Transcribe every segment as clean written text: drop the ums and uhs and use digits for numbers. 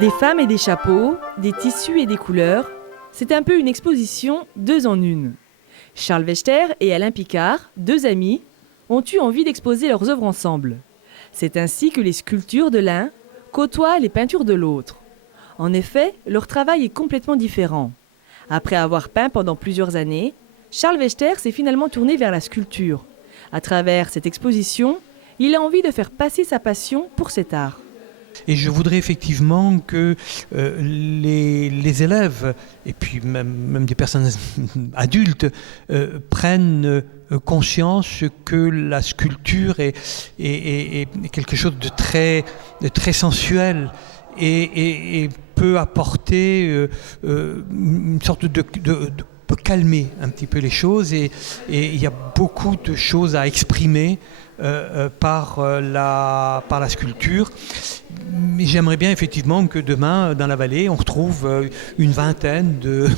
Des femmes et des chapeaux, des tissus et des couleurs, c'est un peu une exposition deux en une. Charles Wechter et Alain Picard, deux amis, ont eu envie d'exposer leurs œuvres ensemble. C'est ainsi que les sculptures de l'un côtoient les peintures de l'autre. En effet, leur travail est complètement différent. Après avoir peint pendant plusieurs années, Charles Wechter s'est finalement tourné vers la sculpture. À travers cette exposition, il a envie de faire passer sa passion pour cet art. Et je voudrais effectivement que les élèves, et puis même des personnes adultes, prennent conscience que la sculpture est quelque chose de très sensuel et peut apporter une sorte de peut calmer un petit peu les choses et il y a beaucoup de choses à exprimer par la sculpture. Mais j'aimerais bien effectivement que demain, dans la vallée, on retrouve une vingtaine de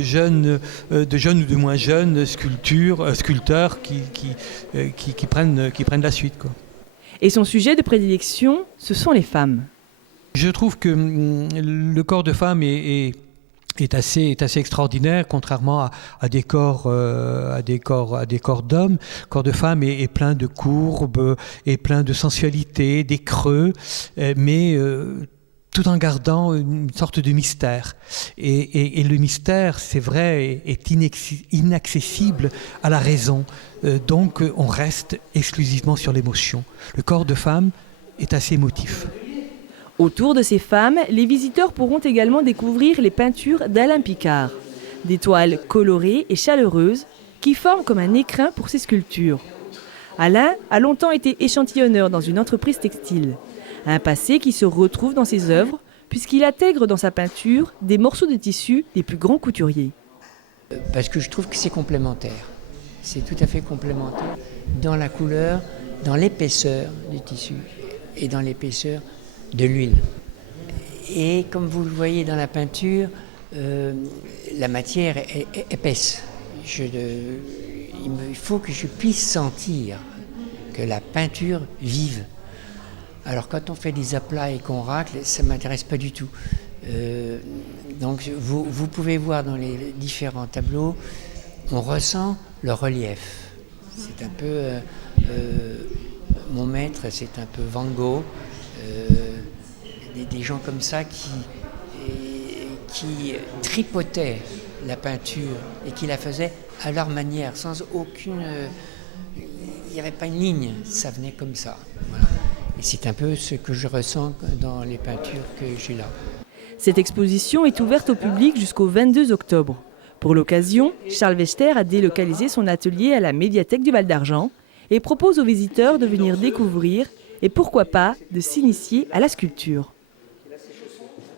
jeunes ou de moins jeunes sculpteurs qui prennent la suite, quoi. Et son sujet de prédilection, ce sont les femmes. Je trouve que le corps de femme est assez extraordinaire, contrairement à des corps d'hommes. Le corps de femme est plein de courbes, est plein de sensualité, des creux, mais tout en gardant une sorte de mystère. Et le mystère, c'est vrai, est inaccessible à la raison. Donc on reste exclusivement sur l'émotion. Le corps de femme est assez émotif. Autour de ces femmes, les visiteurs pourront également découvrir les peintures d'Alain Picard. Des toiles colorées et chaleureuses qui forment comme un écrin pour ses sculptures. Alain a longtemps été échantillonneur dans une entreprise textile. Un passé qui se retrouve dans ses œuvres puisqu'il intègre dans sa peinture des morceaux de tissu des plus grands couturiers. Parce que je trouve que c'est complémentaire. C'est tout à fait complémentaire dans la couleur, dans l'épaisseur du tissu et dans l'épaisseur de l'huile. Et comme vous le voyez dans la peinture, la matière est épaisse. Il faut que je puisse sentir que la peinture vive. Alors quand on fait des aplats et qu'on racle, ça ne m'intéresse pas du tout. Donc vous pouvez voir dans les différents tableaux, on ressent le relief. C'est un peu mon maître, c'est un peu Van Gogh. Des gens comme ça qui tripotaient la peinture et qui la faisaient à leur manière, sans aucune... Il n'y avait pas une ligne, ça venait comme ça. Voilà. Et c'est un peu ce que je ressens dans les peintures que j'ai là. Cette exposition est ouverte au public jusqu'au 22 octobre. Pour l'occasion, Charles Wechter a délocalisé son atelier à la médiathèque du Val d'Argent et propose aux visiteurs de venir découvrir et pourquoi pas de s'initier à la sculpture.